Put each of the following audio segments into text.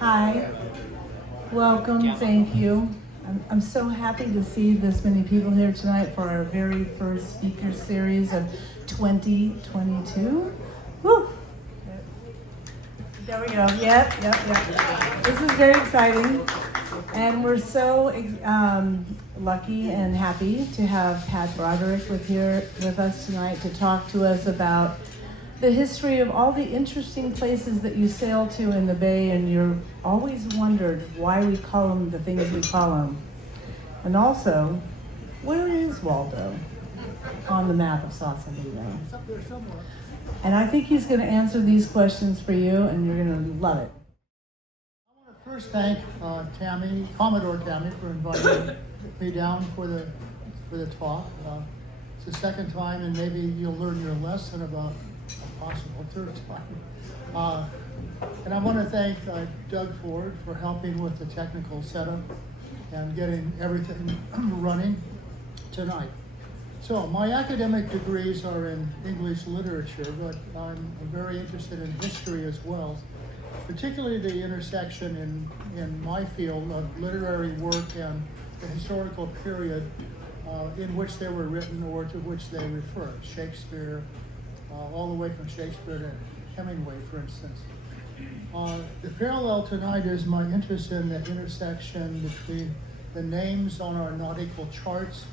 Hi, welcome, thank you. I'm so happy to see this many people here tonight for our very first speaker series of 2022. Woo! There we go, yep. This is very exciting. And we're so lucky and happy to have Pat Broderick with us tonight to talk to us about the history of all the interesting places that you sail to in the Bay, and you're always wondered why we call them the things we call them. And also, where is Waldo on the map of Sausalito? It's up there somewhere. And I think he's going to answer these questions for you, and you're going to love it. I want to first thank Commodore Tammy, for inviting me down for the talk. It's the second time, and maybe you'll learn your lesson about a possible third time. And I want to thank Doug Ford for helping with the technical setup and getting everything running tonight. So my academic degrees are in English literature, but I'm very interested in history as well, particularly the intersection in my field of literary work and the historical period in which they were written or to which they refer. Shakespeare, all the way from Shakespeare to Hemingway, for instance. The parallel tonight is my interest in the intersection between the names on our nautical charts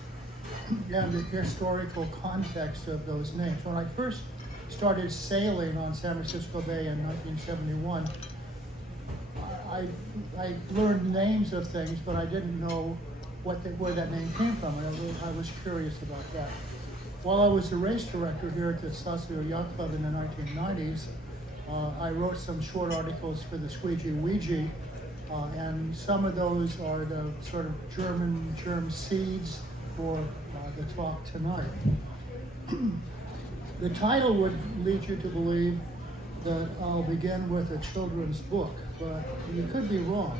and the historical context of those names. When I first started sailing on San Francisco Bay in 1971, I learned names of things, but I didn't know where that name came from, and I was curious about that. While I was the race director here at the Sausalito Yacht Club in the 1990s, I wrote some short articles for the Squeegee Ouija, and some of those are the sort of germ seeds for the talk tonight. The title would lead you to believe that I'll begin with a children's book, but you could be wrong.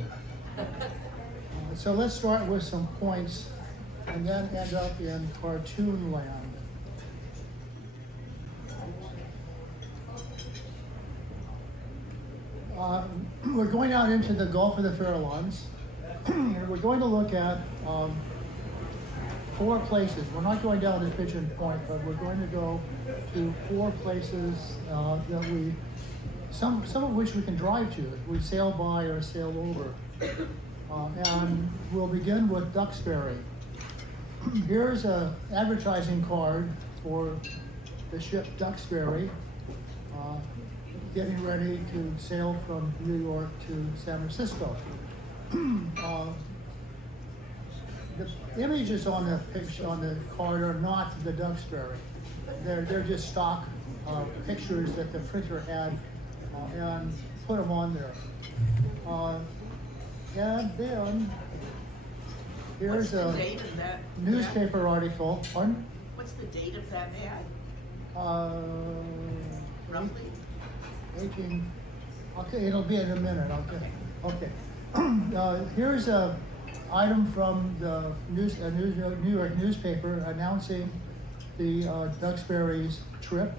So let's start with some points and then end up in cartoon land. We're going out into the Gulf of the Farallones, and we're going to look at 4 places. We're not going down to Pigeon Point, but we're going to go to 4 places that some of which we can drive to. We sail by or sail over. And we'll begin with Duxbury. Here's an advertising card for the ship Duxbury, getting ready to sail from New York to San Francisco. The images on the picture on the card are not the Duxbury. They're just stock pictures that the printer had and put them on there. And then here's a newspaper article. Pardon? What's the date of that ad? Roughly? 18. Okay, it'll be in a minute. Okay. Here's a item from the New York newspaper announcing the Duxbury's trip.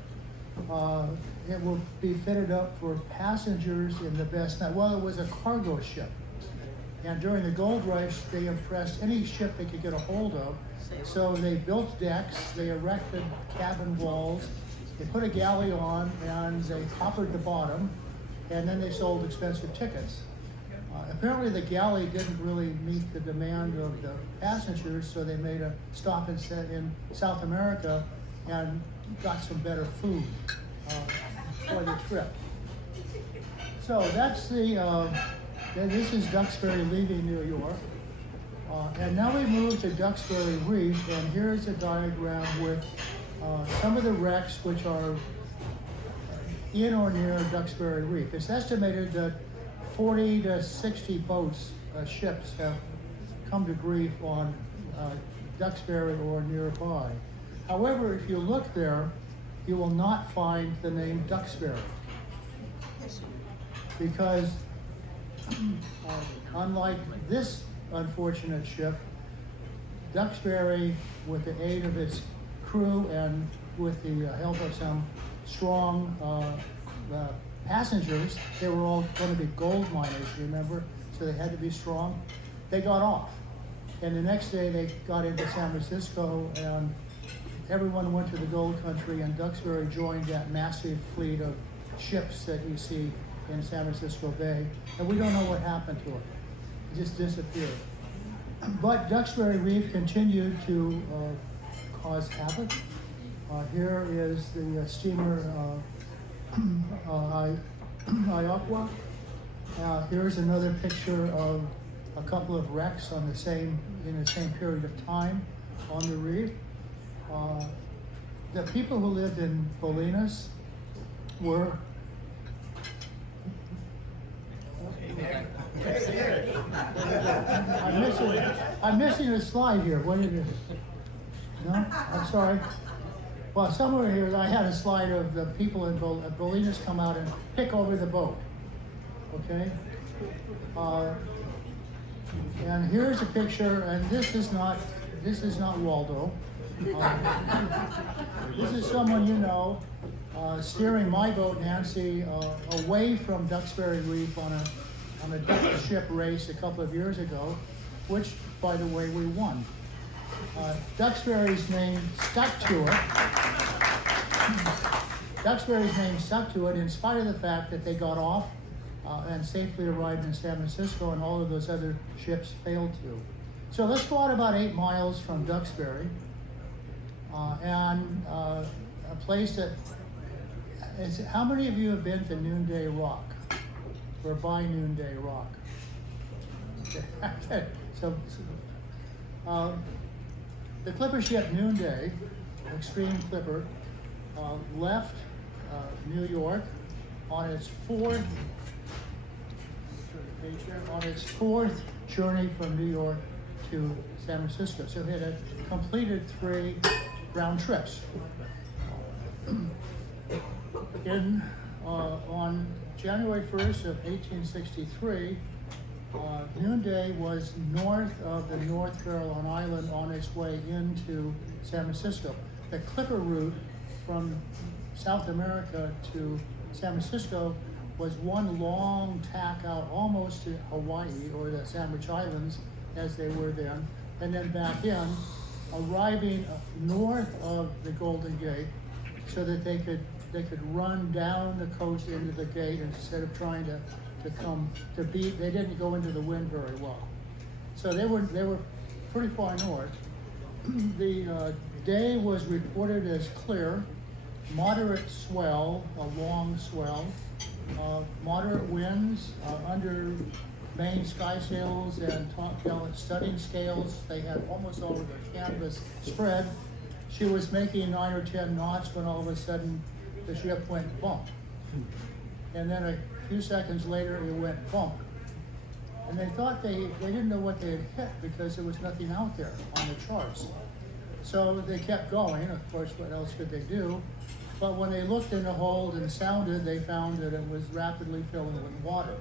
It will be fitted up for passengers in the best night. Well, it was a cargo ship. And during the gold rush, they impressed any ship they could get a hold of. So they built decks, they erected cabin walls, they put a galley on, and they coppered the bottom, and then they sold expensive tickets. Apparently the galley didn't really meet the demand of the passengers, so they made a stop in South America and got some better food for the trip. So that's this is Duxbury leaving New York. And now we move to Duxbury Reef, and here's a diagram with some of the wrecks which are in or near Duxbury Reef. It's estimated that 40 to 60 boats, ships, have come to grief on Duxbury or nearby. However, if you look there, you will not find the name Duxbury, because unlike this unfortunate ship, Duxbury, with the aid of its crew and with the help of some strong passengers, they were all going to be gold miners, remember? So they had to be strong. They got off. And the next day they got into San Francisco, and everyone went to the gold country, and Duxbury joined that massive fleet of ships that you see in San Francisco Bay. And we don't know what happened to it. It just disappeared. But Duxbury Reef continued to cause havoc. Here is the steamer Iaqua. Here's another picture of a couple of wrecks in the same period of time on the reef. The people who lived in Bolinas were I'm missing a slide here. What is it? No? I'm sorry. Well, somewhere here I had a slide of the people in Bolinas come out and pick over the boat. Okay? And here's a picture, and this is not Waldo. This is someone you know steering my boat, Nancy, away from Duxbury Reef on a Dutch ship race a couple of years ago, which, by the way, we won. Duxbury's name stuck to it. Duxbury's name stuck to it in spite of the fact that they got off and safely arrived in San Francisco, and all of those other ships failed to. So let's go out about 8 miles from Duxbury, and a place that is, how many of you have been to Noonday Rock? We're by Noonday Rock. So the clipper ship Noonday, Extreme Clipper, left New York on its fourth journey from New York to San Francisco. So it had completed 3 round trips. On January 1st of 1863, Noonday was north of the North Carolina Island on its way into San Francisco. The clipper route from South America to San Francisco was one long tack out almost to Hawaii, or the Sandwich Islands as they were then, and then back in, arriving north of the Golden Gate so that they could run down the coast into the gate instead of trying to come to beat. They didn't go into the wind very well, so they were pretty far north. The day was reported as clear, moderate swell, a long swell, moderate winds under main skysails and top gallant studding scales. They had almost all of the canvas spread. She was making 9 or 10 knots when all of a sudden the ship went bump. And then a few seconds later it went bump. And they thought they didn't know what they had hit because there was nothing out there on the charts. So they kept going. Of course, what else could they do? But when they looked in the hold and sounded, they found that it was rapidly filling with water.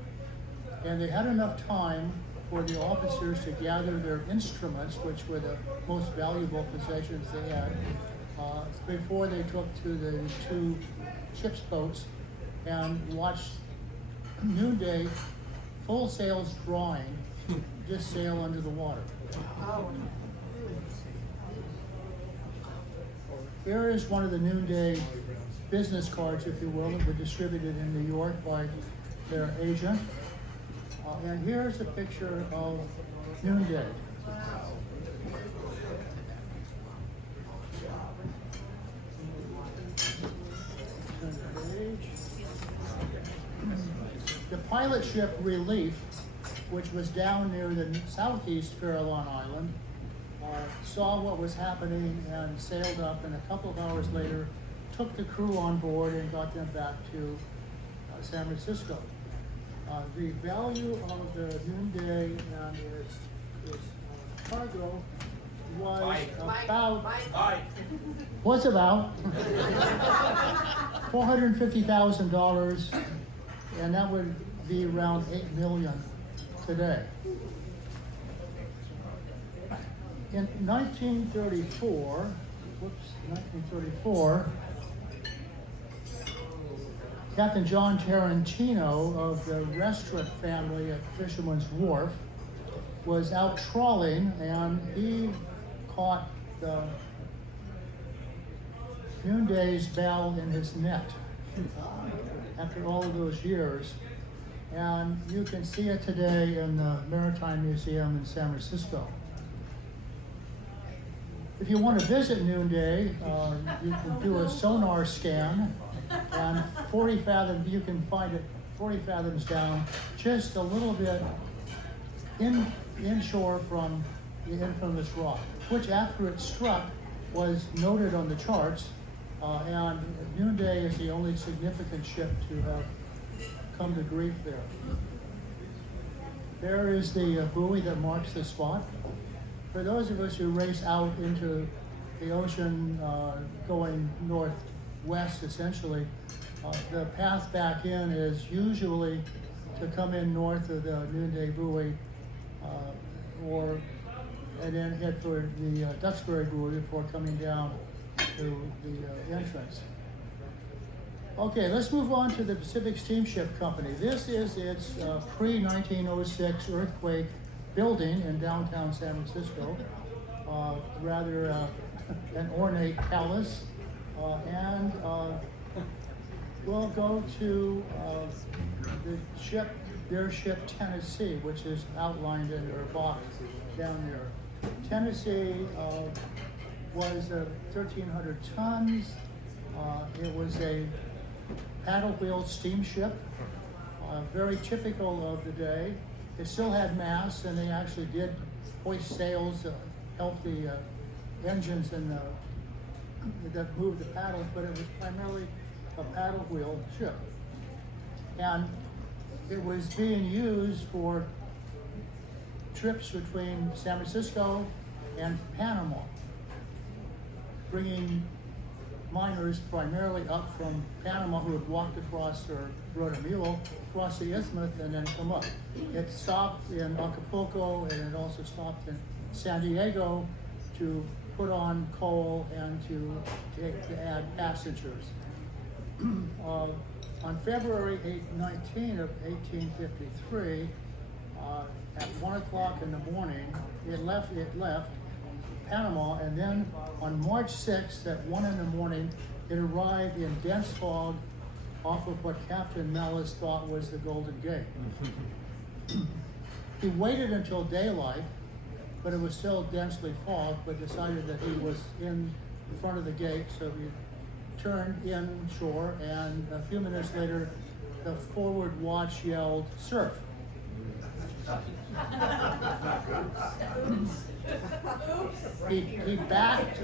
And they had enough time for the officers to gather their instruments, which were the most valuable possessions they had, before they took to the 2 ship's boats and watched Noonday, full sails drawing, just sail under the water. Here is one of the Noonday business cards, if you will, that were distributed in New York by their agent. And here's a picture of Noonday. The pilot ship Relief, which was down near the southeast Farallon Island, saw what was happening and sailed up, and a couple of hours later took the crew on board and got them back to San Francisco. The value of the Noonday and its cargo was about $450,000, and that would be around $8 million today. In 1934, Captain John Tarantino of the Restaurant family at Fisherman's Wharf was out trawling, and he caught the Noonday's bell in his net after all of those years. And you can see it today in the Maritime Museum in San Francisco. If you want to visit Noonday, you can do a sonar scan, and 40 fathoms, you can find it 40 fathoms down, just a little bit inshore from the infamous rock, which after it struck was noted on the charts, and Noonday is the only significant ship to have come to grief there. There is the buoy that marks the spot. For those of us who race out into the ocean going northwest, essentially, the path back in is usually to come in north of the Noonday buoy and then head for the Duxbury buoy before coming down to the entrance. Okay, let's move on to the Pacific Steamship Company. This is its pre-1906 earthquake building in downtown San Francisco. Rather an ornate palace. And we'll go to their ship Tennessee, which is outlined in their box down there. Tennessee was 1,300 tons. It was a paddle wheel steamship, very typical of the day. It still had masts, and they actually did hoist sails to help the engines and that moved the paddles, but it was primarily a paddle wheel ship. And it was being used for trips between San Francisco and Panama, bringing miners primarily up from Panama who had walked across or rode a mule, across the isthmus, and then come up. It stopped in Acapulco, and it also stopped in San Diego to put on coal and to add passengers. On February 19 of 1853, at 1 o'clock in the morning, it left Panama, and then on March 6th at 1 in the morning, it arrived in dense fog off of what Captain Mellis thought was the Golden Gate. He waited until daylight, but it was still densely fogged, but decided that he was in front of the gate, so he turned inshore, and a few minutes later, the forward watch yelled, "Surf." He backed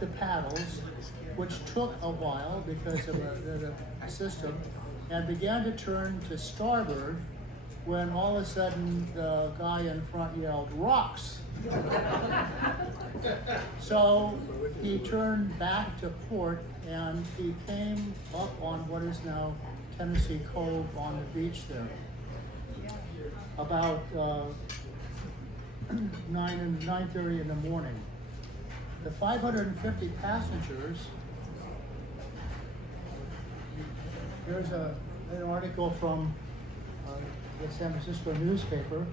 the paddles, which took a while because of the system, and began to turn to starboard when all of a sudden the guy in front yelled, "Rocks!" So he turned back to port, and he came up on what is now Tennessee Cove on the beach there. About 9:30 in the morning. The 550 passengers, there's an article from the San Francisco newspaper.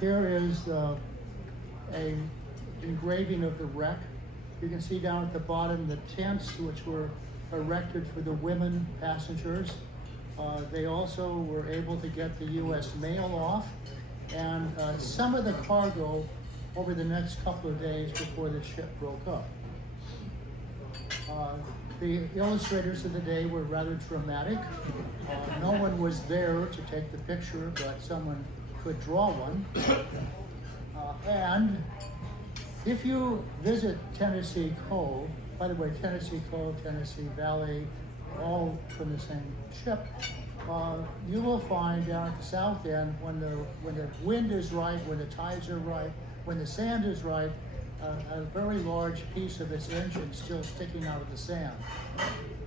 Here is a engraving of the wreck. You can see down at the bottom the tents which were erected for the women passengers. They also were able to get the U.S. mail off, and some of the cargo over the next couple of days before the ship broke up. The illustrators of the day were rather dramatic. No one was there to take the picture, but someone could draw one. And if you visit Tennessee Cove, by the way, Tennessee Cove, Tennessee Valley, all from the same ship, you will find down at the south end, when the wind is right, when the tides are right, when the sand is right, a very large piece of its engine still sticking out of the sand.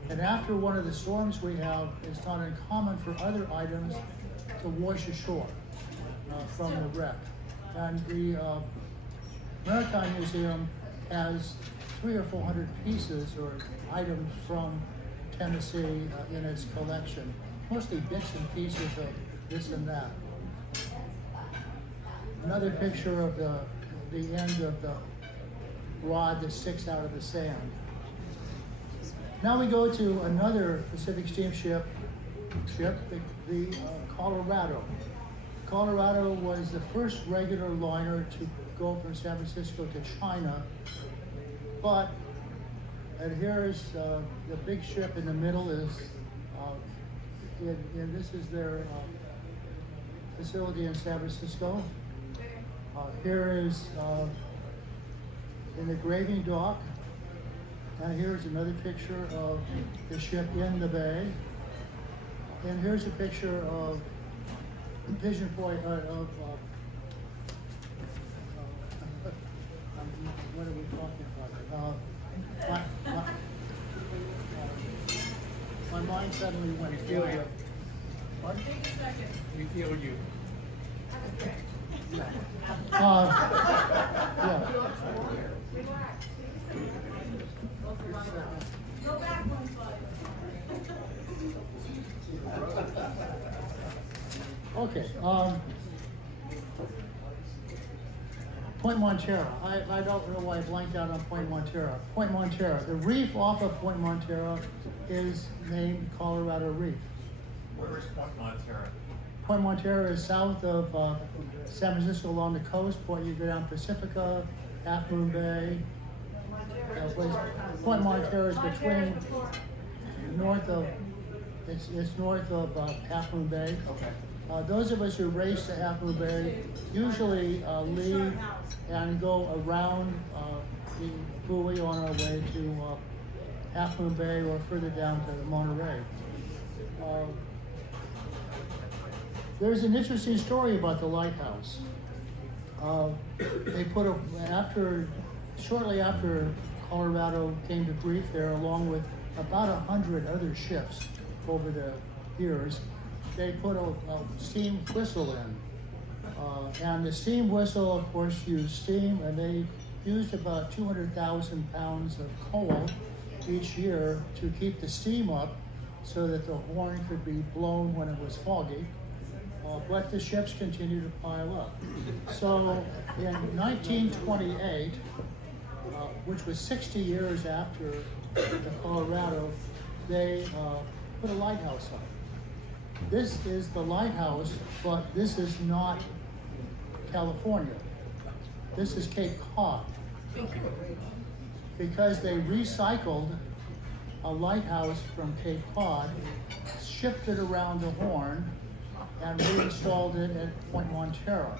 And after one of the storms we have, it's not uncommon for other items to wash ashore from the wreck. And the Maritime Museum has 300 or 400 pieces or items from Tennessee in its collection, mostly bits and pieces of this and that. Another picture of the end of the rod that sticks out of the sand. Now we go to another Pacific steamship, the Colorado. Colorado was the first regular liner to go from San Francisco to China, but and here's the big ship in the middle is, and this is their facility in San Francisco. Here is in the graving dock, and here's another picture of the ship in the bay. And here's a picture of Pigeon Point, what are we talking about? My mind suddenly went field. What? We feel you. Yeah. Go back one slide. Okay. Point Montera. I don't know why I blanked out on Point Montera. Point Montera. The reef off of Point Montera is named Colorado Reef. Where is Point Montera? Point Montera is south of San Francisco along the coast. You go down Pacifica, Half Moon Bay. Point Montera is between north of north of Half Moon Bay. Okay. Those of us who race to Half Moon Bay usually leave and go around the buoy on our way to Half Moon Bay or further down to Monterey. There's an interesting story about the lighthouse. They put shortly after Colorado came to grief there, along with about 100 other ships over the years, they put a steam whistle in. And the steam whistle, of course, used steam, and they used about 200,000 pounds of coal each year to keep the steam up so that the horn could be blown when it was foggy. But the ships continued to pile up. So in 1928, which was 60 years after the Colorado, they put a lighthouse up. This is the lighthouse, but this is not California. This is Cape Cod. Because they recycled a lighthouse from Cape Cod, shipped it around the Horn, and reinstalled it at Point Montera.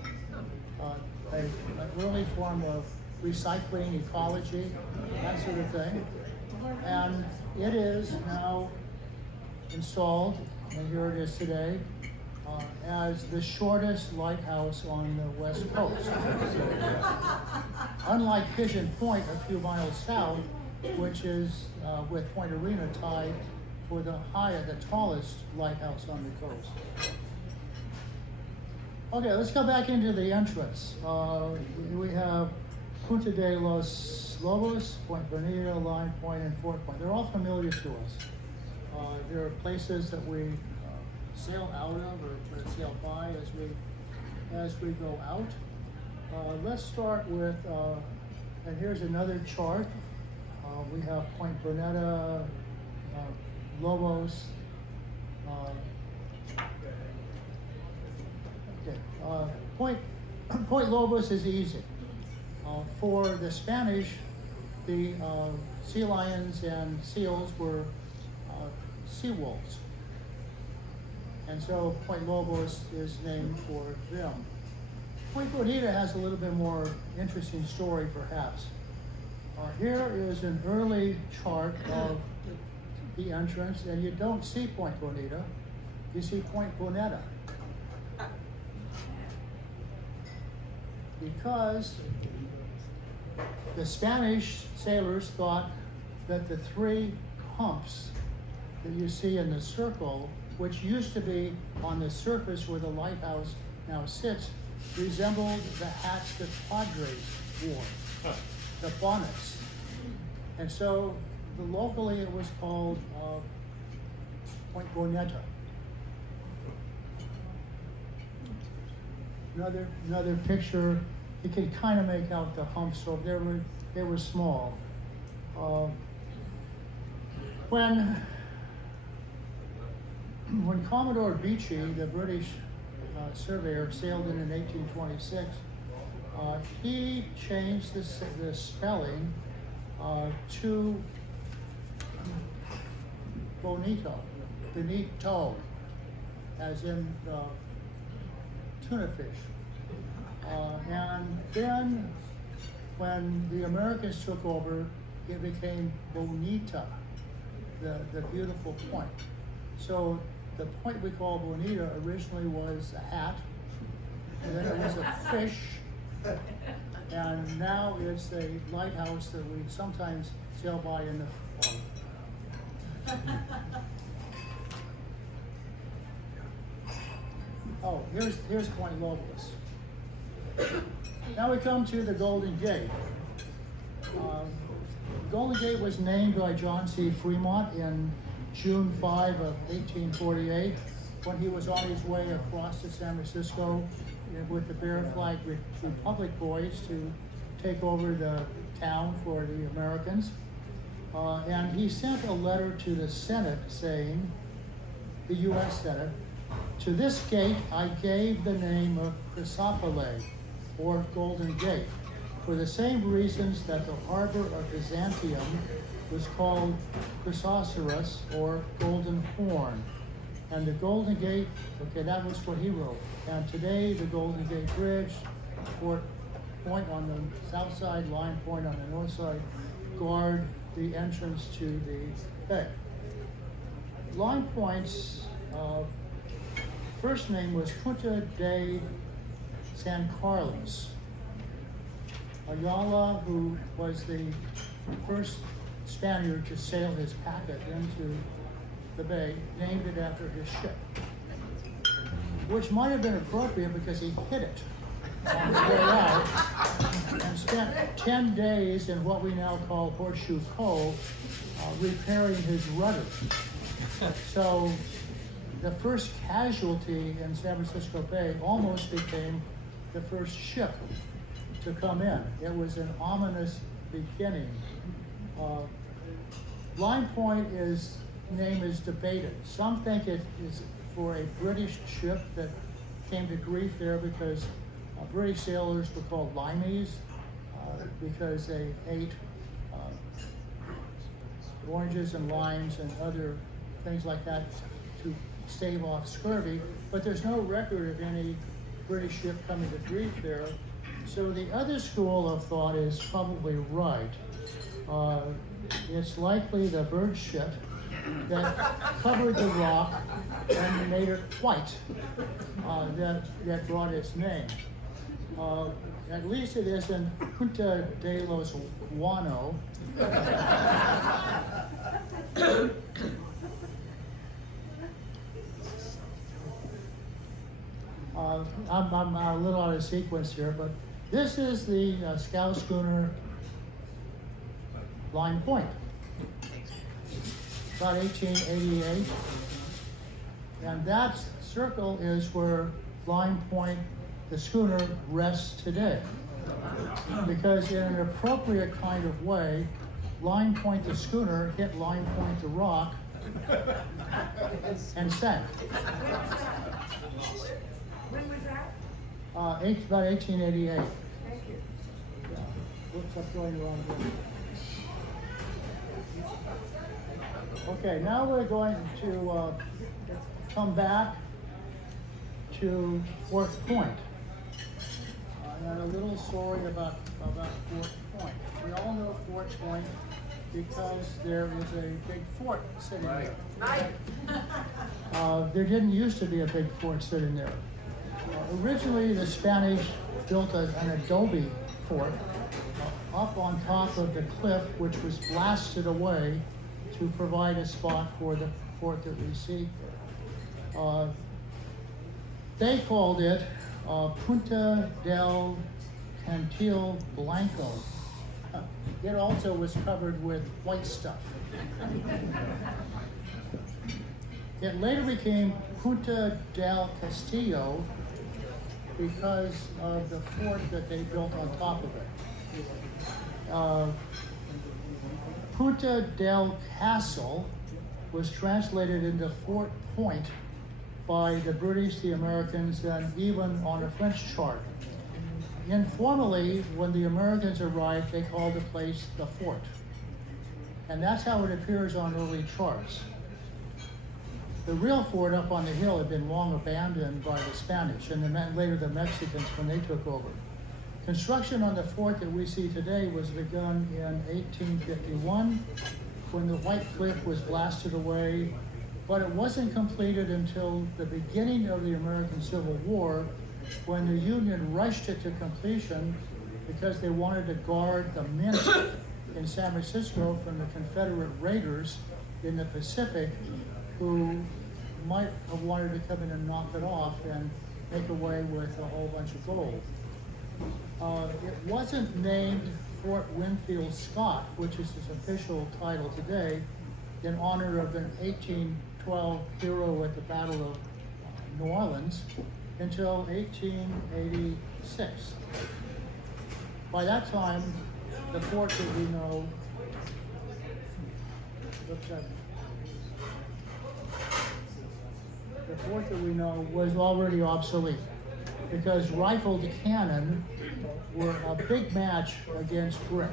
An early form of recycling, ecology, that sort of thing. And it is now installed, and here it is today, as the shortest lighthouse on the West Coast. Unlike Pigeon Point, a few miles south, which is with Point Arena tied for the tallest lighthouse on the coast. Okay, let's go back into the entrance. We have Punta de los Lobos, Point Bonita, Line Point, and Fort Point. They're all familiar to us. There are places that we sail out of or sail by as we go out. Let's start with, and here's another chart. We have Point Bonita, Lobos. Point Lobos is easy. For the Spanish, the sea lions and seals were sea wolves. And so Point Lobos is named for them. Point Bonita has a little bit more interesting story, perhaps. Here is an early chart of the entrance, and you don't see Point Bonita, you see Point Bonetta. Because the Spanish sailors thought that the three humps that you see in the circle, which used to be on the surface where the lighthouse now sits, resembled the hats that Padres wore, the bonnets. And so locally it was called Point Bonita. Another picture, you can kind of make out the humps, so they were small. When Commodore Beechey, the British surveyor, sailed in 1826, he changed the spelling to bonito, as in tuna fish. And then when the Americans took over, it became Bonita, the beautiful point. So the point we call Bonita originally was a hat, and then it was a fish, and now it's a lighthouse that we sometimes sail by in the fall. Oh, here's Point Lobos. Now we come to the Golden Gate. Golden Gate was named by John C. Fremont in June 5 of 1848 when he was on his way across to San Francisco with the Bear Flag Republic boys to take over the town for the Americans. And he sent a letter to the Senate saying, the U.S. Senate, "To this gate I gave the name of Chrysopolis, or Golden Gate, for the same reasons that the harbor of Byzantium was called Chrysoceros, or Golden Horn. And the Golden Gate," okay, that was what he wrote. "And today the Golden Gate Bridge, Fort Point on the south side, Line Point on the north side, guard the entrance to the bay." Line Point's first name was Punta de San Carlos. Ayala, who was the first Spaniard to sail his packet into the bay, named it after his ship, which might have been appropriate because he hit it on the way out and spent 10 days in what we now call Horseshoe Cove repairing his rudder. So the first casualty in San Francisco Bay almost became the first ship to come in. It was an ominous beginning. Line Point name is debated. Some think it is for a British ship that came to grief there because British sailors were called limeys because they ate oranges and limes and other things like that to stave off scurvy, but there's no record of any British ship coming to grief there. So the other school of thought is probably right. It's likely the bird shit that covered the rock and made it white that brought its name. At least it isn't Punta de los Guano. I'm a little out of sequence here, but this is the scow schooner Line Point, about 1888, and that circle is where Line Point, the schooner, rests today. Because in an appropriate kind of way, Line Point, the schooner, hit Line Point, the rock, and sank. When was that? About 1888. Thank you. Yeah. Whoops, I'm going wrong here. Okay, now we're going to come back to Fort Point. And a little story about Fort Point. We all know Fort Point because there is a big fort sitting there. There didn't used to be a big fort sitting there. Originally, the Spanish built an adobe fort up on top of the cliff, which was blasted away to provide a spot for the fort that we see. They called it Punta del Cantil Blanco. It also was covered with white stuff. It later became Punta del Castillo because of the fort that they built on top of it. Punta del Castle was translated into Fort Point by the British, the Americans, and even on a French chart. Informally, when the Americans arrived, they called the place the fort. And that's how it appears on early charts. The real fort up on the hill had been long abandoned by the Spanish and later the Mexicans when they took over. Construction on the fort that we see today was begun in 1851 when the White Cliff was blasted away, but it wasn't completed until the beginning of the American Civil War when the Union rushed it to completion because they wanted to guard the mint in San Francisco from the Confederate raiders in the Pacific who might have wanted to come in and knock it off and make away with a whole bunch of gold. It wasn't named Fort Winfield Scott, which is its official title today, in honor of an 1812 hero at the Battle of New Orleans until 1886. By that time, the fort that we know, was already obsolete because rifled cannon were a big match against brick.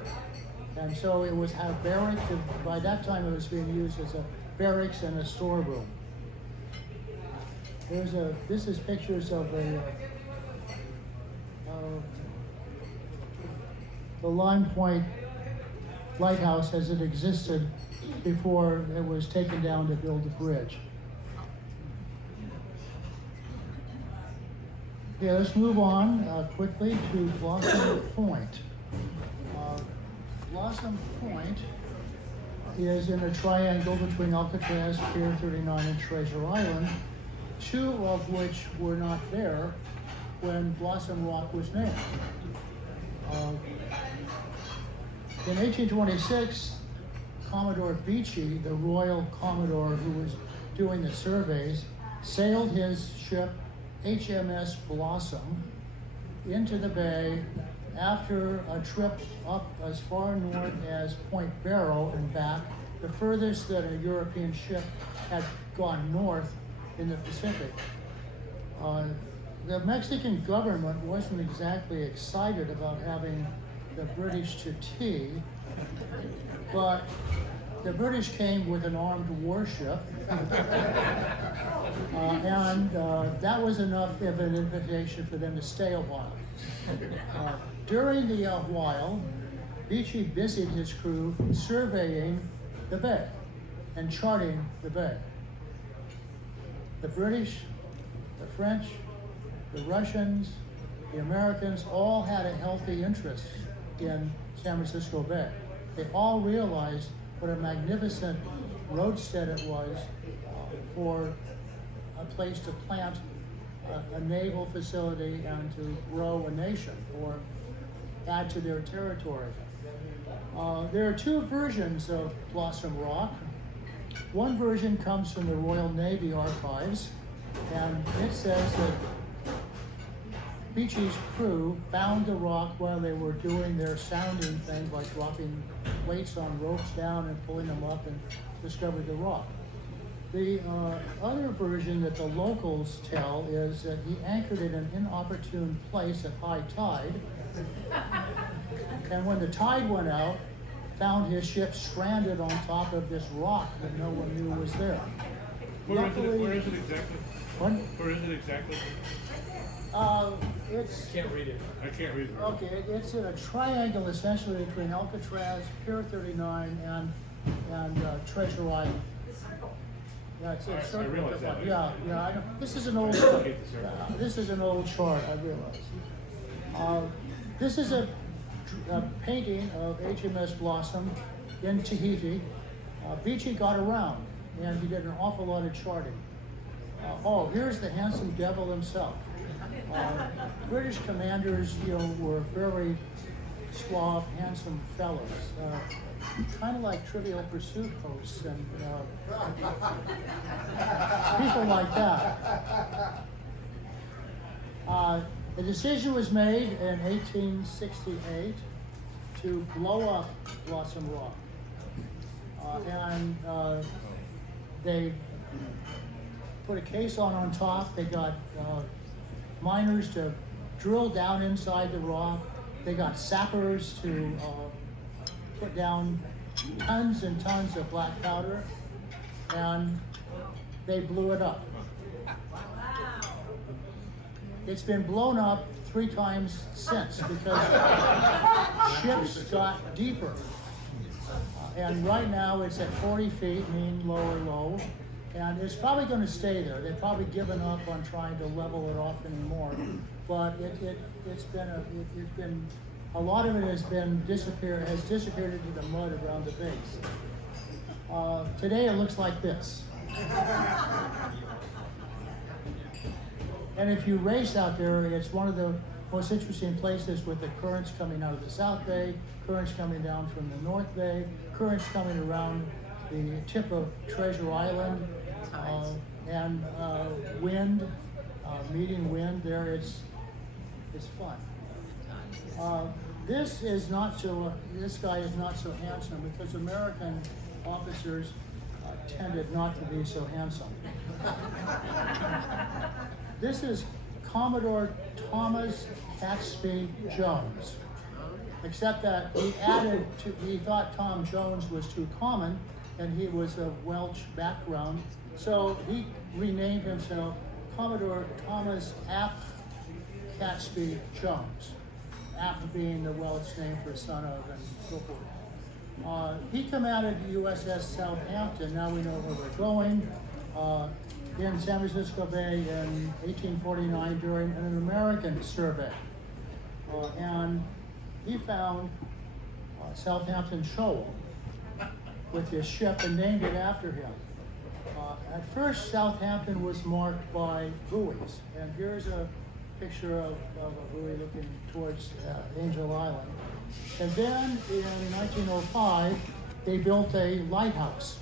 And so it was a barracks, and by that time it was being used as a barracks and a storeroom. This is pictures of the Lime Point lighthouse as it existed before it was taken down to build the bridge. Okay, let's move on quickly to Blossom Point. Blossom Point is in a triangle between Alcatraz, Pier 39, and Treasure Island, two of which were not there when Blossom Rock was named. In 1826, Commodore Beechey, the Royal Commodore who was doing the surveys, sailed his ship HMS Blossom into the bay after a trip up as far north as Point Barrow and back, the furthest that a European ship had gone north in the Pacific. The Mexican government wasn't exactly excited about having the British to tea, but the British came with an armed warship, and that was enough of an invitation for them to stay a while. During the while, Beechey busied his crew surveying the bay and charting the bay. The British, the French, the Russians, the Americans all had a healthy interest in San Francisco Bay. They all realized what a magnificent roadstead it was for a place to plant a naval facility and to grow a nation or add to their territory. There are two versions of Blossom Rock. One version comes from the Royal Navy archives, and it says that Beechey's crew found the rock while they were doing their sounding thing by dropping weights on ropes down and pulling them up and discovered the rock. The other version that the locals tell is that he anchored in an inopportune place at high tide, and when the tide went out, found his ship stranded on top of this rock that no one knew was there. Where is it exactly? What? Where is it exactly? It's Can't read it. I can't read it. okay. It's in a triangle essentially between Alcatraz, Pier 39, and Treasure Island. Yeah, it's a circle. I realize that. Yeah. I know. This is an old. This is an old chart. I realize. This is a painting of HMS Blossom in Tahiti. Beechey got around, and he did an awful lot of charting. Here's the handsome devil himself. British commanders, were very suave, handsome fellows. kind of like Trivial Pursuit hosts and people like that. The decision was made in 1868 to blow up Blossom Rock. They put a case on top. They got miners to drill down inside the rock. They got sappers to put down tons and tons of black powder, and they blew it up. It's been blown up 3 times since because ships got deeper. And right now it's at 40 feet, mean lower low, and it's probably going to stay there. They've probably given up on trying to level it off anymore, but it's been a lot of it has disappeared into the mud around the base. Today it looks like this. And if you race out there, it's one of the most interesting places with the currents coming out of the South Bay, currents coming down from the North Bay, currents coming around the tip of Treasure Island, and wind, meeting wind there. It's fun. This guy is not so handsome because American officers tended not to be so handsome. This is Commodore Thomas Catesby Jones, except that he thought Tom Jones was too common, and he was a Welsh background, so he renamed himself Commodore Thomas Ap Catesby Jones, Ap being the Welsh name for son of and so forth. He commanded USS Southampton, now we know where we're going, in San Francisco Bay in 1849 during an American survey. And he found Southampton Shoal with his ship and named it after him. At first, Southampton was marked by buoys, and here's a picture of a buoy looking towards Angel Island. And then in 1905, they built a lighthouse.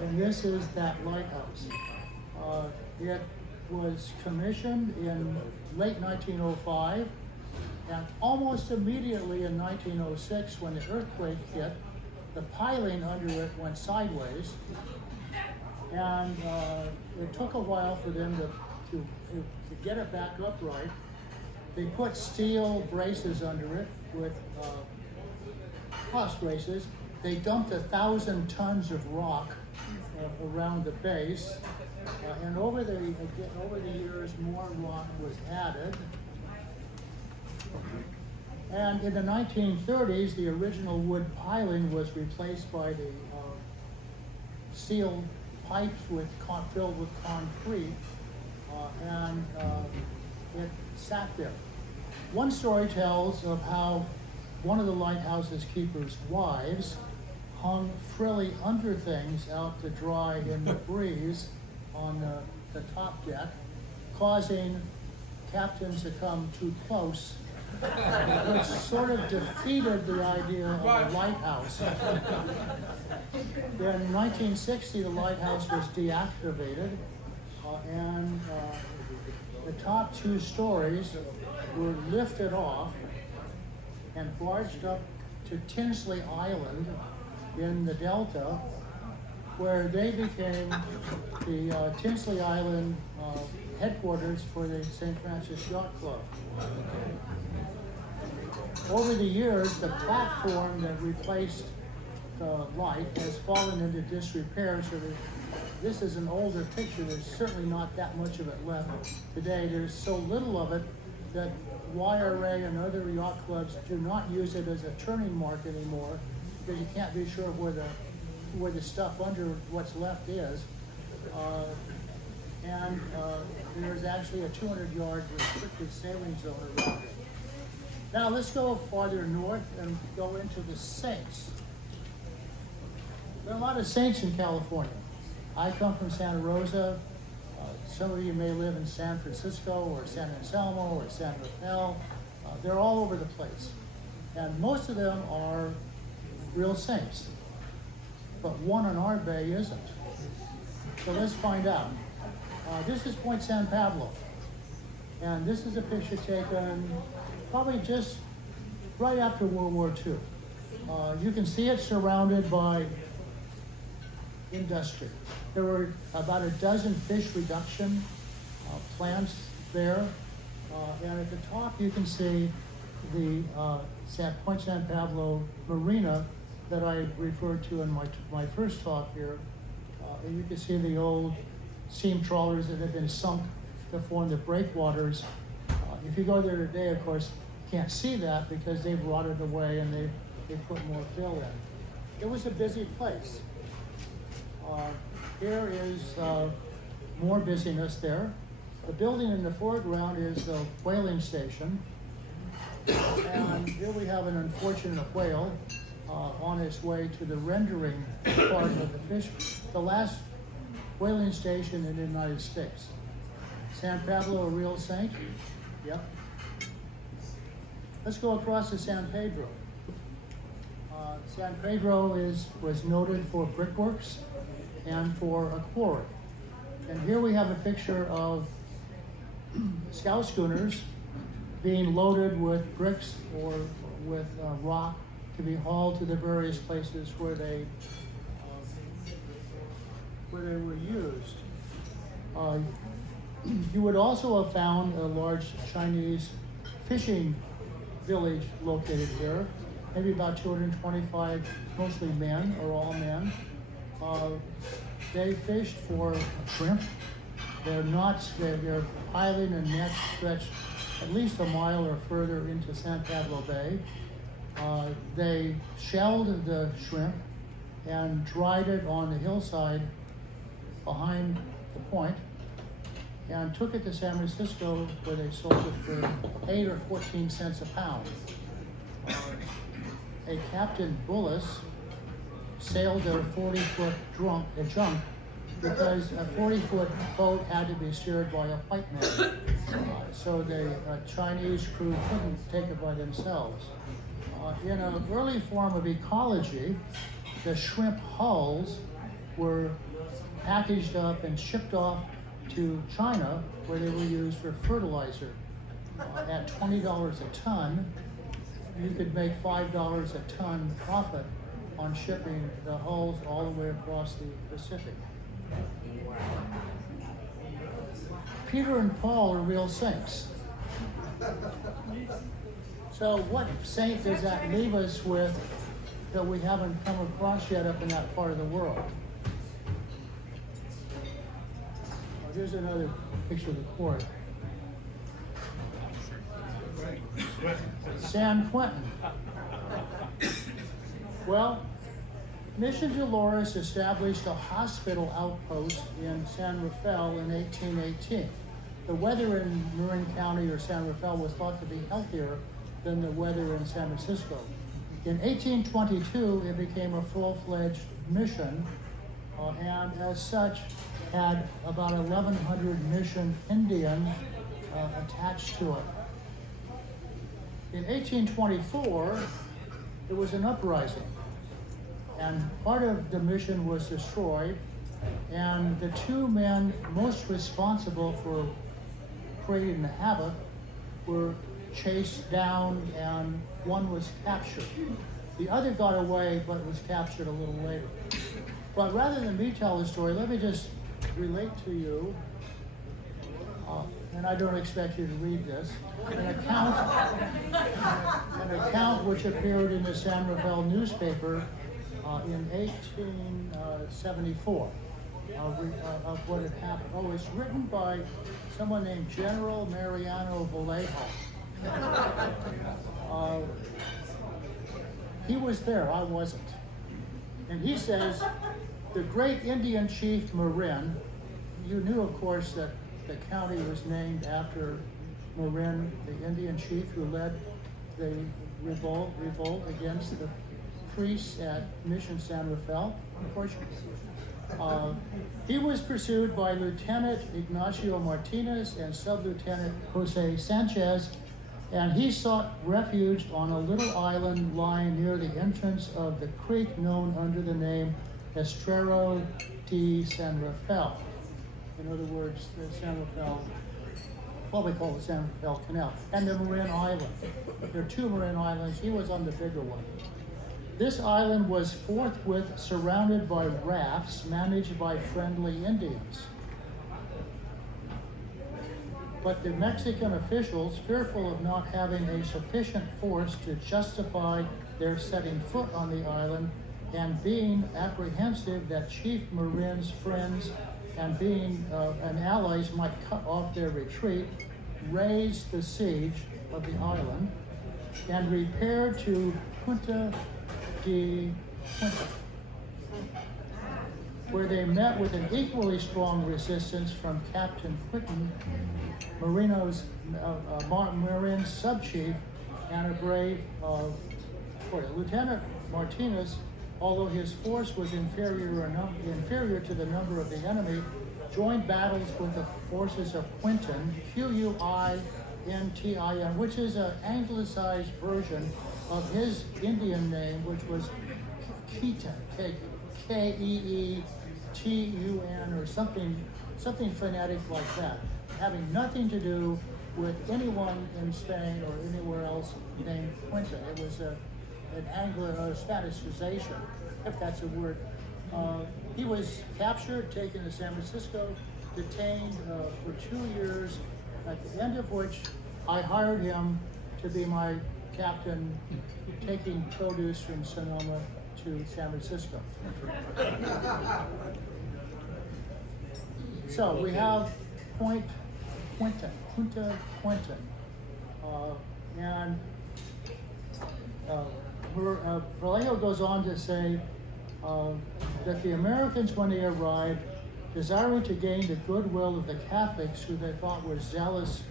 And this is that lighthouse. It was commissioned in late 1905, and almost immediately in 1906, when the earthquake hit, the piling under it went sideways, and it took a while for them to get it back upright. They put steel braces under it with cross braces. They dumped 1,000 tons of rock around the base, and over the years, more rock was added. And in the 1930s, the original wood piling was replaced by the steel pipes filled with concrete, and it sat there. One story tells of how one of the lighthouse's keepers' wives hung frilly under things out to dry in the breeze on the top deck, causing captains to come too close, which sort of defeated the idea of a lighthouse. Then in 1960, the lighthouse was deactivated, and the top 2 stories were lifted off and barged up to Tinsley Island in the Delta, where they became the Tinsley Island headquarters for the St. Francis Yacht Club. Over the years, the platform that replaced the light has fallen into disrepair, so this is an older picture. There's certainly not that much of it left today. There's so little of it that YRA and other yacht clubs do not use it as a turning mark anymore, because you can't be sure where the stuff under what's left is. And there's actually a 200-yard restricted sailing zone around it. Now let's go farther north and go into the Saints. There are a lot of saints in California. I come from Santa Rosa. Some of you may live in San Francisco or San Anselmo or San Rafael. They're all over the place. And most of them are real saints, but one in our bay isn't. So let's find out. This is Point San Pablo, and this is a picture taken probably just right after World War II. You can see it surrounded by industry. There were about a dozen fish reduction plants there, and at the top you can see the Point San Pablo Marina that I referred to in my first talk here. And you can see the old steam trawlers that have been sunk to form the breakwaters. If you go there today, of course, you can't see that because they've rotted away and they put more fill in. It was a busy place. Here is more busyness there. The building in the foreground is the whaling station. And here we have an unfortunate whale on its way to the rendering part of the fish, the last whaling station in the United States. San Pablo, a real saint? Yep. Let's go across to San Pedro. San Pedro was noted for brickworks and for a quarry. And here we have a picture of scow schooners being loaded with bricks or with rock to be hauled to the various places where they were used. You would also have found a large Chinese fishing village located here, maybe about 225, mostly men or all men. They fished for shrimp. Their piling and nets stretched at least a mile or further into San Pablo Bay. They shelled the shrimp and dried it on the hillside behind the point and took it to San Francisco where they sold it for 8 or 14 cents a pound. A Captain Bullis sailed their 40-foot junk because a 40-foot boat had to be steered by a white man. So the Chinese crew couldn't take it by themselves. In an early form of ecology, the shrimp hulls were packaged up and shipped off to China where they were used for fertilizer. At $20 a ton, you could make $5 a ton profit on shipping the hulls all the way across the Pacific. Peter and Paul are real saints. So what saint does that leave us with that we haven't come across yet up in that part of the world? Well, here's another picture of the court. San Quentin. Well, Mission Dolores established a hospital outpost in San Rafael in 1818. The weather in Marin County or San Rafael was thought to be healthier than the weather in San Francisco. In 1822, it became a full-fledged mission, and as such, had about 1,100 mission Indians attached to it. In 1824, there was an uprising, and part of the mission was destroyed, and the two men most responsible for creating the havoc were chased down, and one was captured. The other got away, but was captured a little later. But rather than me tell the story, let me just relate to you, and I don't expect you to read this, an account which appeared in the San Rafael newspaper in 1874 of what had happened. Oh, it's written by someone named General Mariano Vallejo. He was there, I wasn't. And he says, the great Indian chief Marin, you knew of course that the county was named after Marin, the Indian chief who led the revolt against the priests at Mission San Rafael, of course. He was pursued by Lieutenant Ignacio Martinez and Sub-Lieutenant Jose Sanchez And he sought refuge on a little island lying near the entrance of the creek known under the name Estrero de San Rafael. In other words, the San Rafael, what we call the San Rafael Canal, and the Marin Island. There are two Marin Islands. He was on the bigger one. This island was forthwith surrounded by rafts managed by friendly Indians. But the Mexican officials, fearful of not having a sufficient force to justify their setting foot on the island, and being apprehensive that Chief Marin's friends and allies might cut off their retreat, raised the siege of the island and repaired to Punta de Quinta, where they met with an equally strong resistance from Captain Quinton, Marin's sub-chief, and a brave Lieutenant Martinez, although his force was inferior to the number of the enemy, joined battles with the forces of Quinton, Quintin, which is an anglicized version of his Indian name, which was Keetan, Keeetun, or something phonetic like that, having nothing to do with anyone in Spain or anywhere else named Quinton. It was an Spanishization, if that's a word. He was captured, taken to San Francisco, detained for 2 years, at the end of which I hired him to be my captain, taking produce from Sonoma to San Francisco. So we have Punta Quintin, and Vallejo goes on to say that the Americans, when they arrived, desiring to gain the goodwill of the Catholics, who they thought were zealous,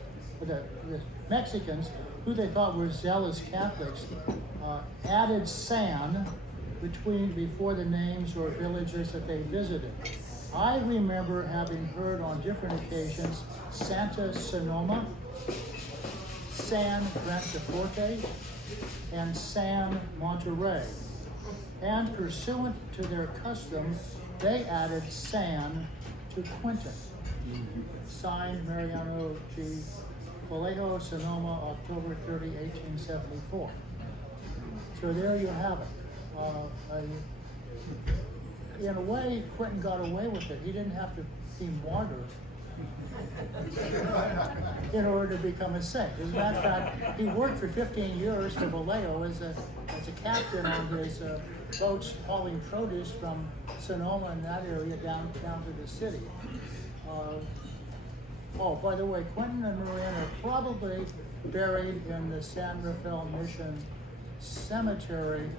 the Mexicans, who they thought were zealous Catholics, added San before the names or villages that they visited. I remember having heard on different occasions Santa Sonoma, San Francisco, and San Monterey. And pursuant to their custom, they added San to Quintin. Signed Mariano G. Vallejo, Sonoma, October 30, 1874. So there you have it. In a way, Quintin got away with it. He didn't have to be martyred in order to become a saint. As a matter of fact, he worked for 15 years for Vallejo as a captain on his boats hauling produce from Sonoma and that area down to the city. By the way, Quintin and Marin are probably buried in the San Rafael Mission Cemetery,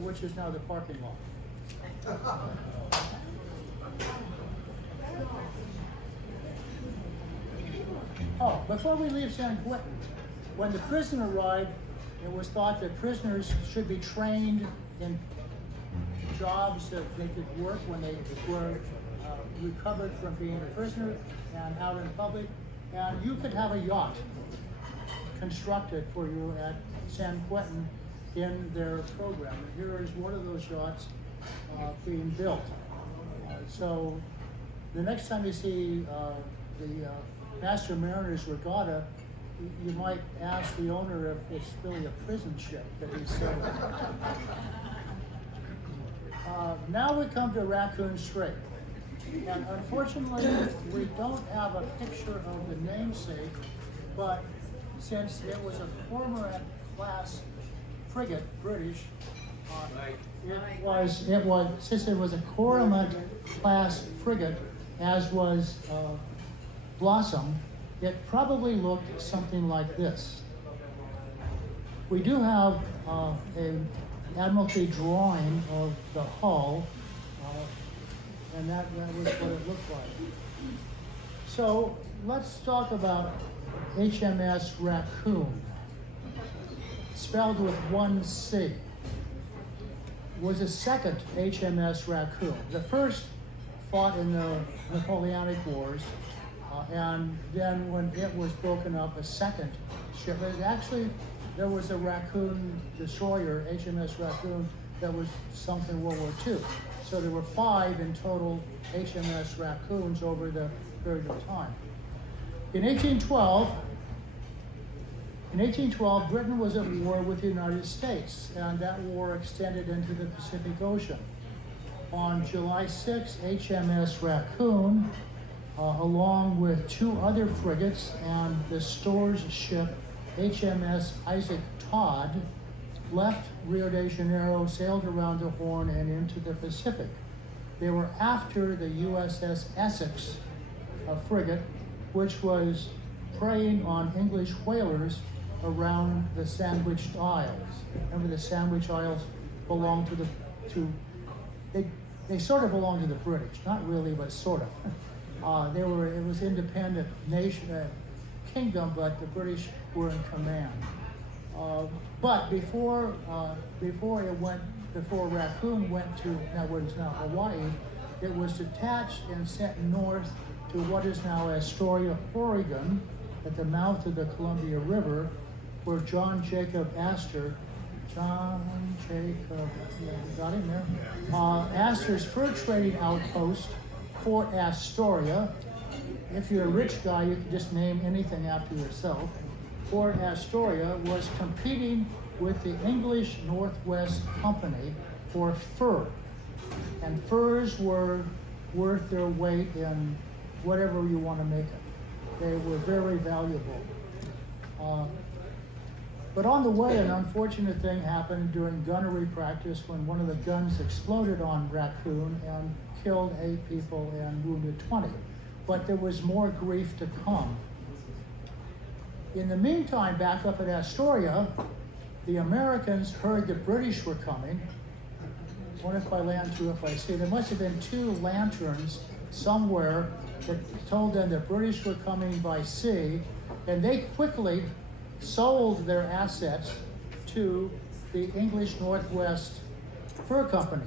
which is now the parking lot. Before we leave San Quentin, when the prison arrived, it was thought that prisoners should be trained in jobs that they could work when they were recovered from being a prisoner and out in public. And you could have a yacht constructed for you at San Quentin in their program. And here is one of those yachts being built. So the next time you see the Master Mariner's Regatta, you might ask the owner if it's really a prison ship that he's sailing. Now we come to Raccoon Strait. And unfortunately, we don't have a picture of the namesake, but since it was a Cormorant class frigate, British, since it was a Cormorant class frigate, as was Blossom, it probably looked something like this. We do have an Admiralty drawing of the hull, and that was what it looked like. So let's talk about HMS Raccoon, spelled with one C. Was the second HMS Raccoon. The first fought in the Napoleonic Wars. And then when it was broken up, a second ship, there was a Raccoon destroyer, HMS Raccoon, that was sunk in World War II. So there were 5 in total HMS Raccoons over the period of time. In 1812, Britain was at war with the United States, and that war extended into the Pacific Ocean. On July 6, HMS Raccoon, along with 2 other frigates and the stores ship HMS Isaac Todd, left Rio de Janeiro, sailed around the Horn and into the Pacific. They were after the USS Essex, a frigate, which was preying on English whalers around the Sandwich Isles. Remember, the Sandwich Isles belonged they sort of belonged to the British, not really, but sort of. It was independent kingdom, but the British were in command. But before Raccoon went to what is now Hawaii, it was detached and sent north to what is now Astoria, Oregon, at the mouth of the Columbia River, where John Jacob Astor, got him there? Astor's fur trading outpost, Fort Astoria. If you're a rich guy, you can just name anything after yourself. Fort Astoria was competing with the English Northwest Company for fur. And furs were worth their weight in whatever you want to make it. They were very valuable. But on the way, an unfortunate thing happened during gunnery practice when one of the guns exploded on Raccoon and killed 8 people and wounded 20. But there was more grief to come. In the meantime, back up at Astoria, the Americans heard the British were coming. One if by land, 2 if by sea. There must have been 2 lanterns somewhere that told them the British were coming by sea, and they quickly sold their assets to the English Northwest Fur Company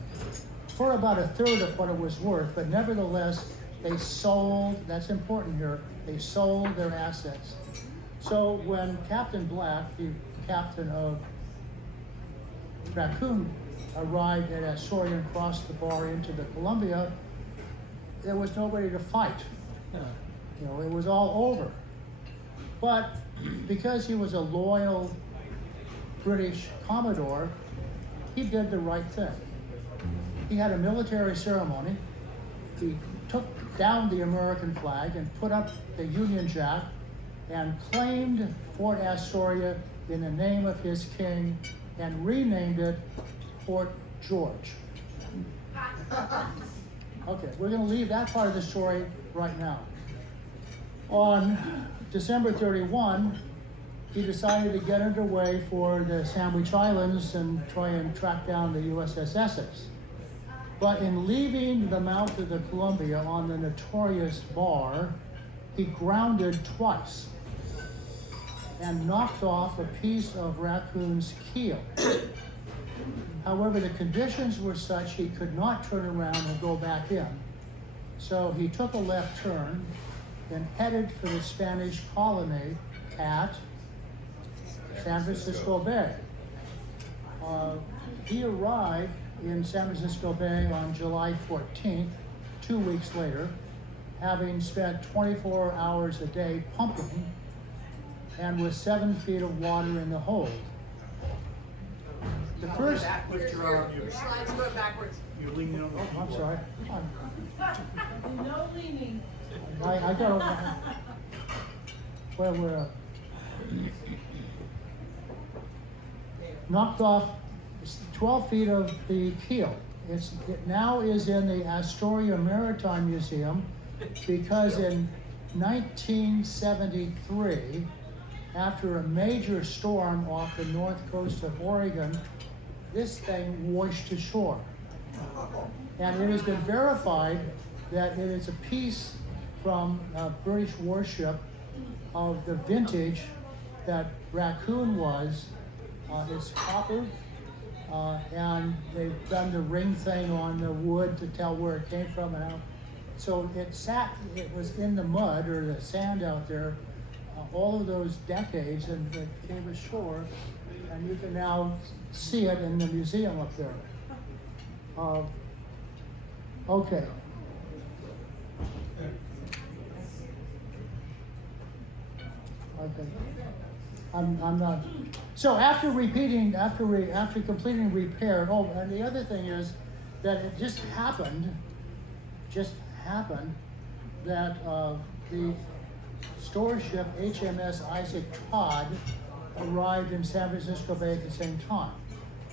for about 1/3 of what it was worth, but nevertheless, they sold, that's important here, they sold their assets. So when Captain Black, the captain of Raccoon, arrived at Astoria and crossed the bar into the Columbia, there was nobody to fight. It was all over. But because he was a loyal British Commodore, he did the right thing. He had a military ceremony. He took down the American flag and put up the Union Jack and claimed Fort Astoria in the name of his king and renamed it Fort George. Okay, we're going to leave that part of the story right now. On December 31, he decided to get underway for the Sandwich Islands and try and track down the USS Essex. But in leaving the mouth of the Columbia on the notorious bar, he grounded twice and knocked off a piece of Raccoon's keel. However, the conditions were such he could not turn around and go back in. So he took a left turn and headed for the Spanish colony at San Francisco Bay. He arrived in San Francisco Bay on July 14th, 2 weeks later, having spent 24 hours a day pumping and with 7 feet of water in the hold. The first... Your slides go backwards. You're leaning on the Oh, I'm sorry. No leaning. I got where we're knocked off 12 feet of the keel. It now is in the Astoria Maritime Museum because in 1973, after a major storm off the north coast of Oregon, this thing washed ashore. And it has been verified that it is a piece from a British warship of the vintage that Raccoon was. It's copper, and they've done the ring thing on the wood to tell where it came from and how. So it was in the mud or the sand out there all of those decades, and it came ashore, and you can now see it in the museum up there. Okay. Okay. I'm not. So after completing repair. Oh, and the other thing is that it just happened that the store ship HMS Isaac Todd arrived in San Francisco Bay at the same time.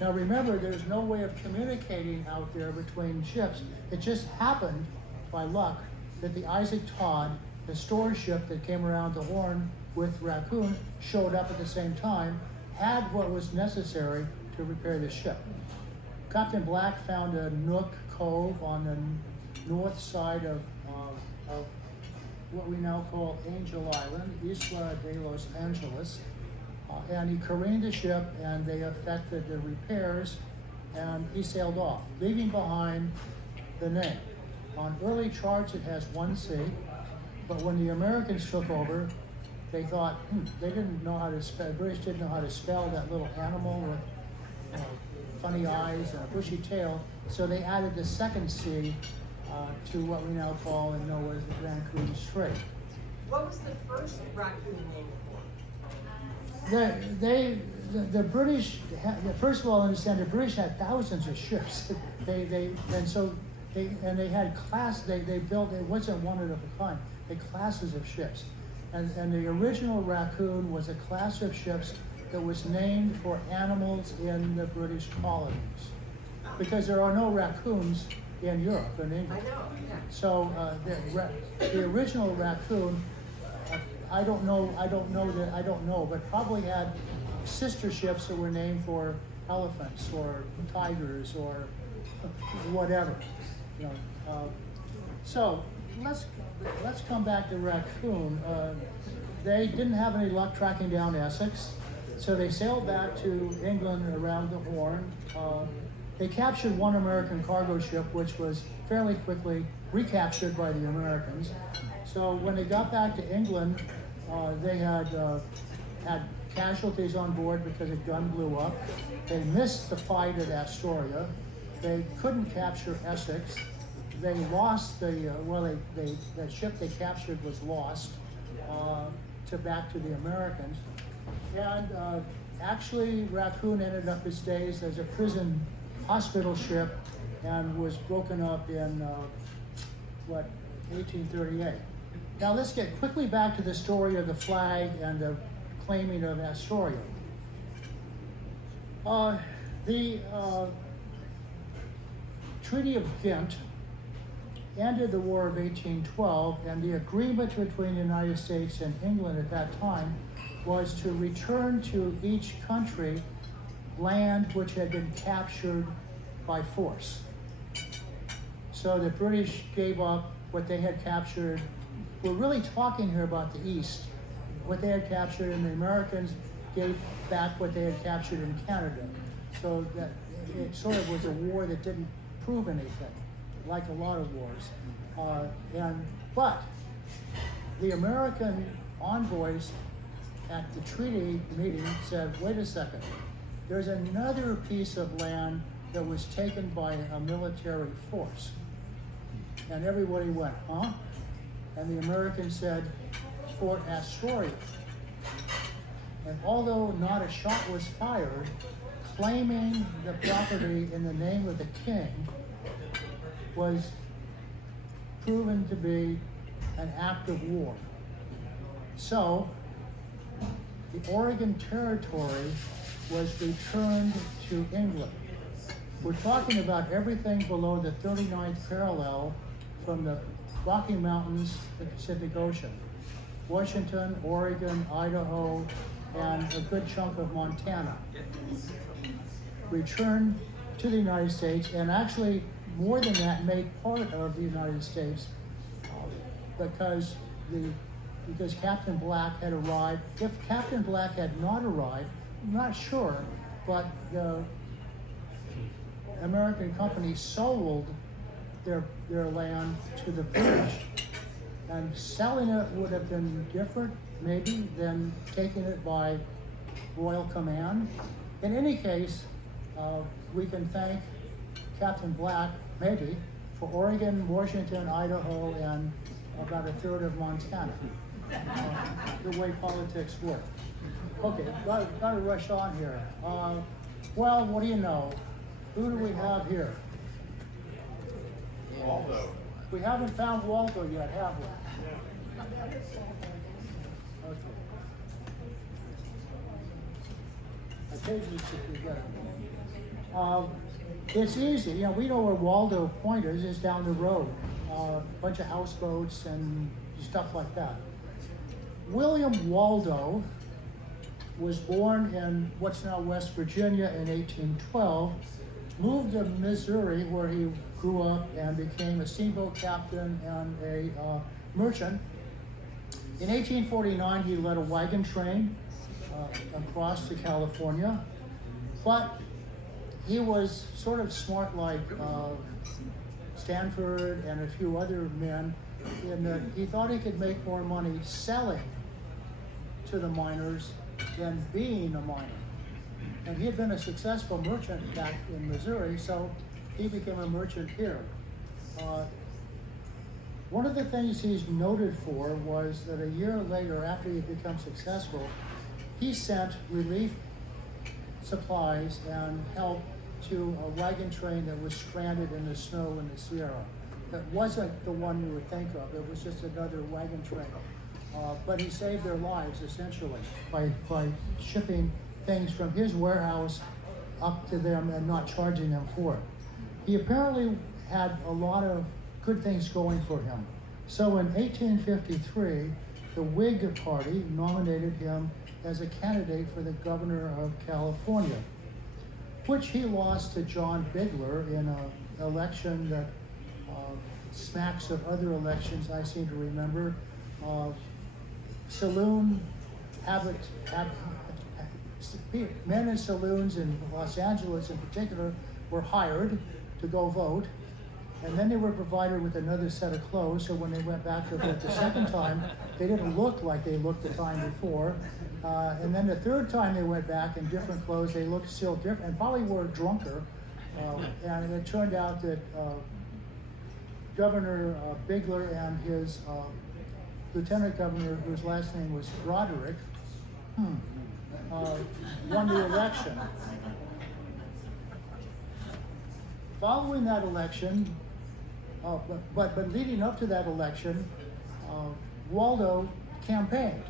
Now remember, there's no way of communicating out there between ships. It just happened by luck that the Isaac Todd, the store ship that came around the Horn with Raccoon, showed up at the same time, had what was necessary to repair the ship. Captain Black found a nook cove on the north side of what we now call Angel Island, Isla de Los Angeles, and he careened the ship, and they effected the repairs, and he sailed off, leaving behind the name. On early charts, it has 1C, but when the Americans took over, they thought they didn't know how to spell. The British didn't know how to spell that little animal with funny eyes and a bushy tail, so they added the second C to what we now call and know as the Raccoon Strait. What was the first raccoon name for? The British first of all, understand the British had thousands of ships. they had class. They built. It wasn't one of a kind. They classes of ships, and the original Raccoon was a class of ships that was named for animals in the British colonies, because there are no raccoons in Europe and England. I know, yeah. So the original Raccoon, I don't know, but probably had sister ships that were named for elephants or tigers or whatever. You know, so let's come back to Raccoon. They didn't have any luck tracking down Essex, so they sailed back to England around the Horn. They captured one American cargo ship, which was fairly quickly recaptured by the Americans. So when they got back to England, they had casualties on board because a gun blew up. They missed the fight at Astoria. They couldn't capture Essex. They lost the ship they captured was lost back to the Americans. And actually, Raccoon ended up his days as a prison hospital ship and was broken up in 1838. Now let's get quickly back to the story of the flag and the claiming of Astoria. The Treaty of Ghent ended the War of 1812, and the agreement between the United States and England at that time was to return to each country land which had been captured by force. So the British gave up what they had captured. We're really talking here about the East, what they had captured, and the Americans gave back what they had captured in Canada. So that it sort of was a war that didn't prove anything, like a lot of wars. But the American envoys at the treaty meeting said, wait a second, there's another piece of land that was taken by a military force. And everybody went, huh? And the Americans said, Fort Astoria. And although not a shot was fired, claiming the property in the name of the king was proven to be an act of war. So, the Oregon Territory was returned to England. We're talking about everything below the 39th parallel from the Rocky Mountains to the Pacific Ocean. Washington, Oregon, Idaho, and a good chunk of Montana returned to the United States, and actually more than that, made part of the United States because Captain Black had arrived. If Captain Black had not arrived, I'm not sure, but the American company sold their land to the British. And selling it would have been different, maybe, than taking it by royal command. In any case, we can thank Captain Black, maybe, for Oregon, Washington, Idaho, and about a third of Montana. The way politics work. Okay, gotta rush on here. Well, what do you know? Who do we have here? Waldo. We haven't found Waldo yet, have we? Okay. Occasionally you forget it. It's easy, you know, we know where Waldo Point is, it's down the road. A bunch of houseboats and stuff like that. William Waldo was born in what's now West Virginia in 1812, moved to Missouri where he grew up and became a steamboat captain and a merchant. In 1849, he led a wagon train across to California, but he was sort of smart like Stanford and a few other men in that he thought he could make more money selling to the miners than being a miner. And he had been a successful merchant back in Missouri, so he became a merchant here. One of the things he's noted for was that a year later, after he had become successful, he sent relief supplies and help to a wagon train that was stranded in the snow in the Sierra. That wasn't the one you would think of, it was just another wagon train. But he saved their lives essentially by shipping things from his warehouse up to them and not charging them for it. He apparently had a lot of good things going for him. So in 1853, the Whig Party nominated him as a candidate for the governor of California, which he lost to John Bigler in an election that smacks of other elections I seem to remember. Men in saloons in Los Angeles in particular were hired to go vote, and then they were provided with another set of clothes, so when they went back to vote the second time, they didn't look like they looked the time before. And then the third time they went back in different clothes, they looked still different, and probably were drunker. And it turned out that Governor Bigler and his lieutenant governor, whose last name was Broderick, won the election. Following that election, but leading up to that election, Waldo campaigned.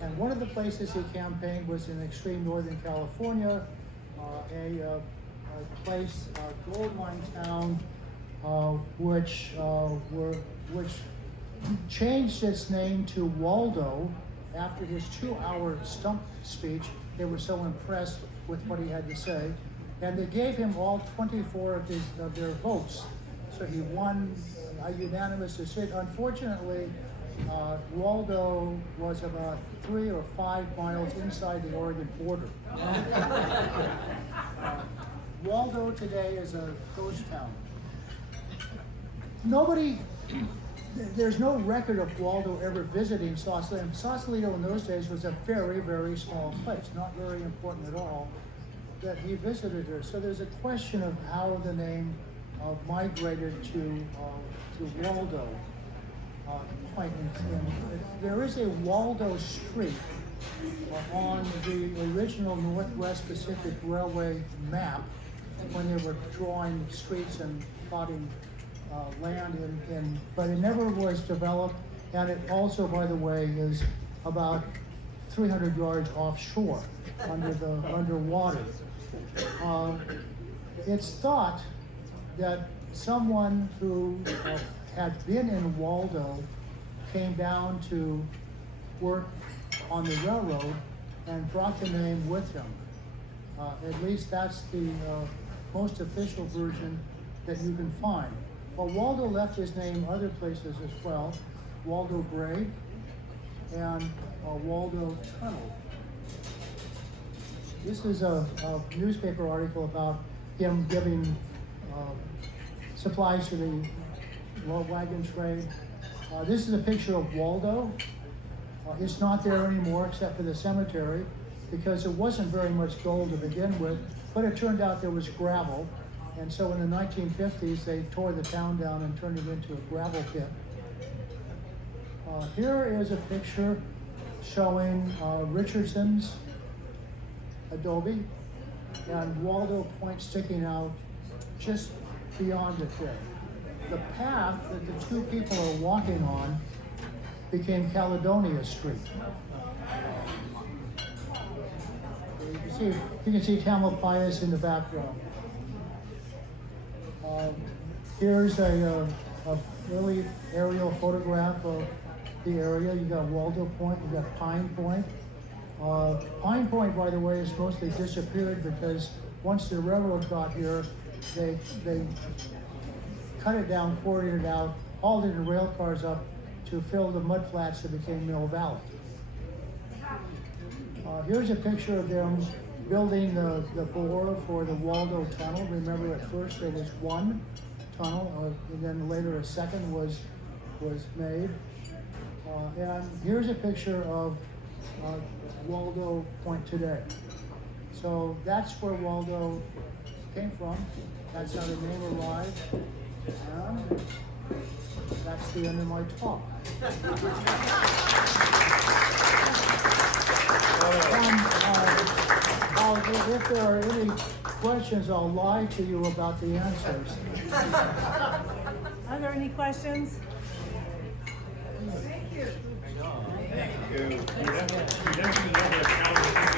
And one of the places he campaigned was in extreme northern California, a place, gold mine town, which changed its name to Waldo after his 2-hour stump speech. They were so impressed with what he had to say, and they gave him all 24 of their votes. So he won a unanimous decision. Unfortunately, Waldo was about 3 or 5 miles inside the Oregon border. Waldo today is a ghost town. There's no record of Waldo ever visiting Sausalito. And Sausalito in those days was a very, very small place, not very important at all, that he visited her. So there's a question of how the name migrated to Waldo. There is a Waldo Street on the original Northwest Pacific Railway map when they were drawing streets and plotting land but it never was developed, and it also, by the way, is about 300 yards offshore, underwater. It's thought that someone who had been in Waldo came down to work on the railroad and brought the name with him. At least that's the most official version that you can find. Well, Waldo left his name other places as well. Waldo Grave and Waldo Tunnel. This is a newspaper article about him giving supplies to the wagon trade. This is a picture of Waldo. It's not there anymore except for the cemetery because there wasn't very much gold to begin with, but it turned out there was gravel. And so in the 1950s, they tore the town down and turned it into a gravel pit. Here is a picture showing Richardson's adobe and Waldo Point sticking out just beyond it there. The path that the two people are walking on became Caledonia Street. You can see Tamalpais in the background. Here's a early aerial photograph of the area. You got Waldo Point, you got Pine Point. Pine Point, by the way, is mostly disappeared because once the railroad got here, they cut it down, quartered it out, hauled it in rail cars up to fill the mud flats that became Mill Valley. Here's a picture of them building the bore for the Waldo Tunnel. Remember, at first there was one tunnel, and then later a second was made. And here's a picture of Waldo Point today. So that's where Waldo came from. That's how the name arrived. And that's the end of my talk. If there are any questions, I'll lie to you about the answers. Are there any questions? Thank you. You don't happen to know where Caledonia?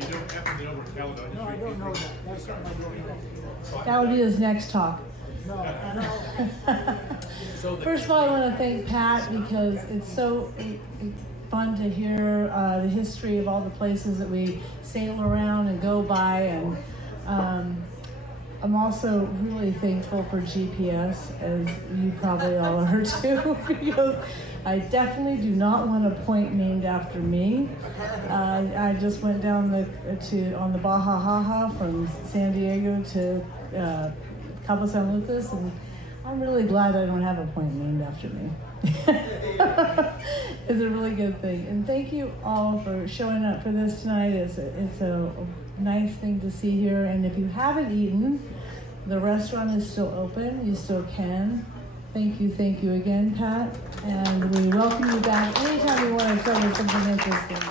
You don't happen to know where Caledonia? No, I don't know that. That's something I don't know. That would be his next talk. No. First of all, I want to thank Pat because it's so fun to hear the history of all the places that we sail around and go by, and I'm also really thankful for GPS, as you probably all are too, because I definitely do not want a point named after me. I just went down on the Baja Haha from San Diego to Cabo San Lucas, and I'm really glad I don't have a point named after me. It's a really good thing. And thank you all for showing up for this tonight. It's a nice thing to see here. And if you haven't eaten, the restaurant is still open. You still can. Thank you again, Pat. And we welcome you back anytime you want to tell us something interesting.